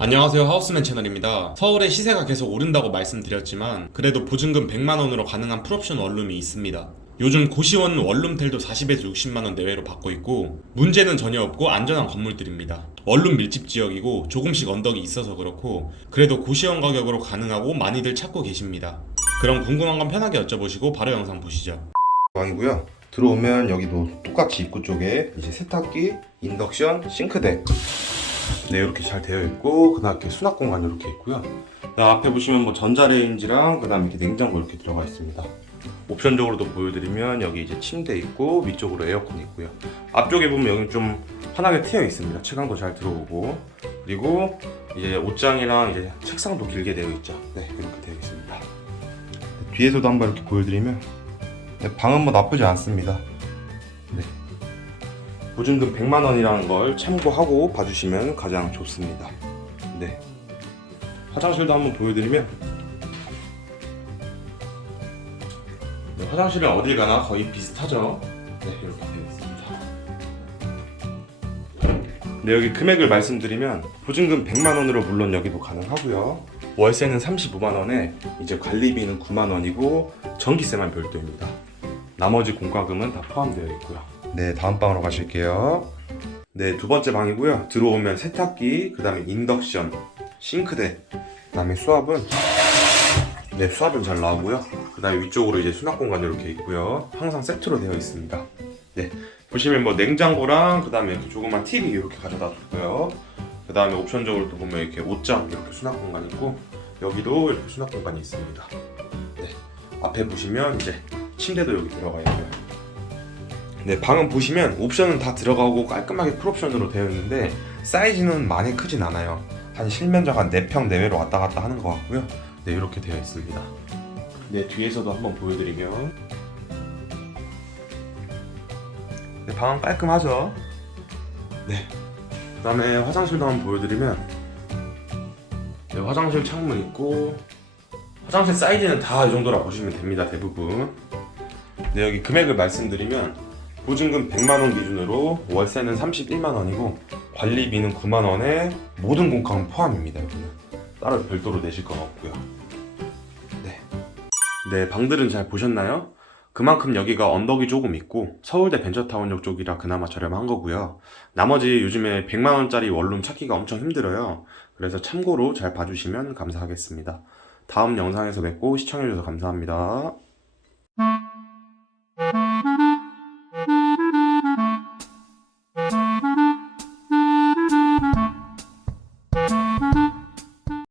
안녕하세요 하우스맨 채널입니다. 서울의 시세가 계속 오른다고 말씀드렸지만 그래도 보증금 100만 원으로 가능한 풀옵션 원룸이 있습니다. 요즘 고시원 원룸텔도 40에서 60만 원 내외로 받고 있고 문제는 전혀 없고 안전한 건물들입니다. 원룸 밀집 지역이고 조금씩 언덕이 있어서 그렇고 그래도 고시원 가격으로 가능하고 많이들 찾고 계십니다. 그럼 궁금한 건 편하게 여쭤보시고 바로 영상 보시죠. 방이고요. 들어오면 여기도 똑같이 입구 쪽에 이제 세탁기, 인덕션, 싱크대 네 이렇게 잘 되어 있고 그다음 이렇게 수납 공간 이렇게 있고요. 그다음 앞에 보시면 뭐 전자레인지랑 그다음 이렇게 냉장고 이렇게 들어가 있습니다. 옵션적으로도 보여드리면 여기 이제 침대 있고 위쪽으로 에어컨 있고요. 앞쪽에 보면 여기 좀 편하게 트여 있습니다. 채광도 잘 들어오고 그리고 이제 옷장이랑 이제 책상도 길게 되어 있죠. 네 이렇게 되어 있습니다. 뒤에서도 한번 이렇게 보여드리면 네, 방은 뭐 나쁘지 않습니다. 네. 보증금 100만 원이라는 걸 참고하고 봐주시면 가장 좋습니다. 네. 화장실도 한번 보여드리면 네, 화장실은 어딜 가나 거의 비슷하죠. 네, 이렇게 되어 있습니다. 네, 여기 금액을 말씀드리면 보증금 100만 원으로 물론 여기도 가능하고요. 월세는 35만 원에 이제 관리비는 9만 원이고 전기세만 별도입니다. 나머지 공과금은 다 포함되어 있고요. 네, 다음 방으로 가실게요. 네, 두 번째 방이고요. 들어오면 세탁기, 그 다음에 인덕션, 싱크대, 그 다음에 수압은 네, 수압은 잘 나오고요. 그 다음에 위쪽으로 이제 수납 공간 이렇게 있고요. 항상 세트로 되어 있습니다. 네, 보시면 뭐 냉장고랑 그 다음에 이렇게 조그만 TV 이렇게 가져다 뒀고요. 그 다음에 옵션적으로 또 보면 이렇게 옷장 이렇게 수납 공간 있고 여기도 이렇게 수납 공간이 있습니다. 네, 앞에 보시면 이제 침대도 여기 들어가 있고요. 네, 방은 보시면 옵션은 다 들어가고 깔끔하게 풀옵션으로 되어 있는데 사이즈는 많이 크진 않아요. 한 실면적 한 4평 내외로 왔다 갔다 하는 것 같고요. 네, 이렇게 되어 있습니다. 네, 뒤에서도 한번 보여드리면 네, 방은 깔끔하죠? 네. 그 다음에 화장실도 한번 보여드리면 네, 화장실 창문 있고 화장실 사이즈는 다 이 정도라 보시면 됩니다 대부분 네 여기 금액을 말씀드리면 보증금 100만 원 기준으로 월세는 31만 원이고 관리비는 9만 원에 모든 공과금 포함입니다 여기는 따로 별도로 내실 건 없고요. 네. 네 방들은 잘 보셨나요? 그만큼 여기가 언덕이 조금 있고 서울대 벤처타운역 쪽이라 그나마 저렴한 거고요. 나머지 요즘에 100만 원짜리 원룸 찾기가 엄청 힘들어요. 그래서 참고로 잘 봐주시면 감사하겠습니다. 다음 영상에서 뵙고 시청해주셔서 감사합니다